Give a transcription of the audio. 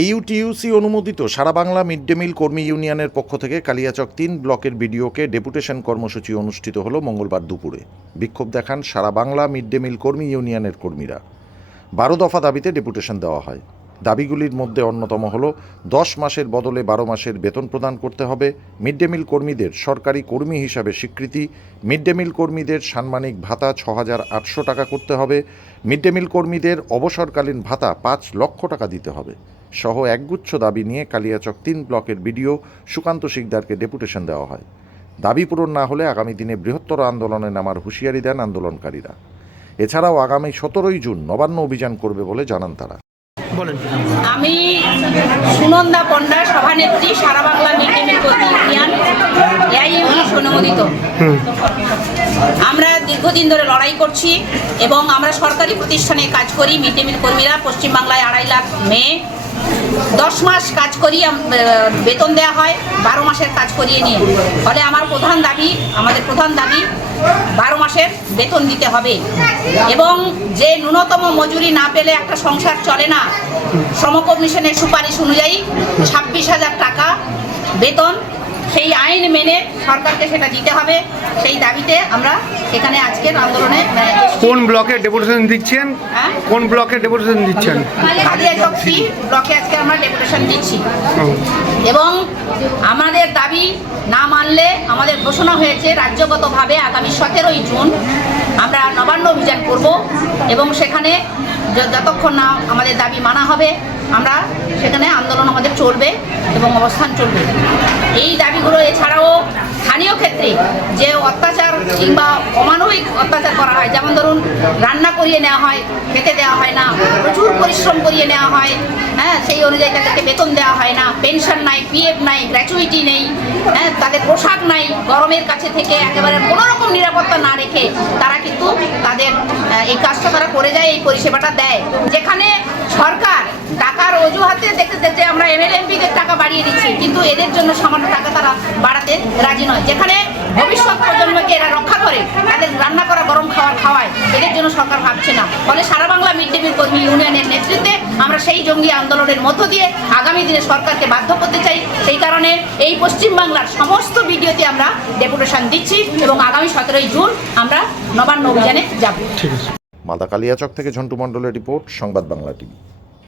এইউটিইউসি অনুমোদিত সারা Bangla mid day meal কর্মী ইউনিয়নের পক্ষ থেকে কালিয়াচক তিন ব্লকের বিডিওকে ডেপুটেশন কর্মসূচি অনুষ্ঠিত হলো মঙ্গলবার দুপুরে। বিক্ষোভ দেখান সারা বাংলা মিড ডে মিল কর্মী ইউনিয়নের কর্মীরা। বারো দফা দাবিতে ডেপুটেশন দেওয়া হয়। দাবিগুলির মধ্যে অন্যতম হল, দশ মাসের বদলে বারো মাসের বেতন প্রদান করতে হবে। মিড ডে মিল কর্মীদের সরকারি কর্মী হিসাবে স্বীকৃতি। মিড ডে মিল কর্মীদের সাম্মানিক ভাতা ছ হাজার আটশো টাকা করতে হবে। মিড ডে মিল কর্মীদের অবসরকালীন ভাতা পাঁচ লক্ষ টাকা দিতে হবে। সহ একগুচ্ছ দাবি নিয়ে কালিয়াচক তিন ব্লকের বিডিও সুকান্ত শিকদারকে ডেপুটেশন দেওয়া হয়। দাবি পূরণ না হলে আগামী দিনে বৃহত্তর আন্দোলনে নামার হুঁশিয়ারি দেন আন্দোলনকারীরা। এছাড়াও আগামী সতেরোই জুন নবান্ন অভিযান করবে বলে জানান তারা। বলেন আমি সুনন্দা পণ্ডা সভানেত্রী সারা বাংলা মিড ডে মিল কর্মী ইউনিয়ন অনুমোদিত। আমরা দীর্ঘদিন ধরে লড়াই করছি এবং আমরা সরকারি প্রতিষ্ঠানে কাজ করি। মিড ডে মিল কর্মীরা পশ্চিমবাংলায় আড়াই লাখ মেয়ে দশ মাস কাজ করিয়ে বেতন দেয়া হয়, বারো মাসের কাজ করিয়ে নিয়ে। ফলে আমার প্রধান দাবি, আমাদের প্রধান দাবি, বারো মাসের বেতন দিতে হবে। এবং যে ন্যূনতম মজুরি না পেলে একটা সংসার চলে না শ্রম কমিশনের সুপারিশ অনুযায়ী ছাব্বিশ হাজার টাকা বেতন সেই আইন মেনে সরকারকে সেটা দিতে হবে। সেই দাবিতে আমরা এখানে আজকের আন্দোলনে এসেছি। কোন ব্লকে ডেপুটেশন দিচ্ছেন? হ্যাঁ? কোন ব্লকে ডেপুটেশন দিচ্ছেন? থ্রি ব্লকে আজকে আমরা ডেপুটেশন দিচ্ছি। এবং আমাদের দাবি না মানলে আমাদের ঘোষণা হয়েছে রাজ্যগতভাবে আগামী সতেরোই জুন আমরা নবান্ন অভিযান করব এবং সেখানে যতক্ষণ না আমাদের দাবি মানা হবে আমরা সেখানে আন্দোলন আমাদের চলবে এবং অবস্থান চলবে। এই দাবিগুলো এছাড়াও স্থানীয় ক্ষেত্রে যে অত্যাচার কিংবা অমানবিক অত্যাচার করা হয়, যেমন ধরুন রান্না করিয়ে নেওয়া হয়, খেতে দেওয়া হয় না, প্রচুর পরিশ্রম করিয়ে নেওয়া হয় হ্যাঁ সেই অনুযায়ী তাদেরকে বেতন দেওয়া হয় না, পেনশন নাই, পিএফ নাই, গ্র্যাচুইটি নেই হ্যাঁ তাদের পোশাক নাই, গরমের কাছে থেকে একেবারে কোনো রকম নিরাপত্তা না রেখে তারা কিন্তু তাদের এই কাজটা তারা করে যায়, এই পরিষেবাটা দেয়। যেখানে আমরা এমএলএ এমপিদের টাকা বাড়িয়ে দিচ্ছি কিন্তু এদের জন্য সামান্য টাকা তারা বাড়াতে রাজি নয়। যেখানে ভবিষ্যৎ প্রজন্মকে এরা রক্ষা করে তাদের রান্না করা গরম খাবার খাওয়ায় এদের জন্য সরকার ভাবছে না। ফলে সারা বাংলা মিড ডে মিল কর্মী ইউনিয়নের নেতৃত্বে আমরা সেই জঙ্গি আন্দোলনের মধ্য দিয়ে আগামী দিনে সরকারকে বাধ্য করতে চাই। সেই কারণে এই পশ্চিমবাংলার সমস্ত ভিডিওতে আমরা ডেপুটেশন দিচ্ছি এবং আগামী সতেরোই জুন আমরা নবান্ন অভিযানে যাব। ঠিক আছে। মালদা থেকে ঝন্টু মণ্ডলের রিপোর্ট সংবাদ বাংলা টিভি।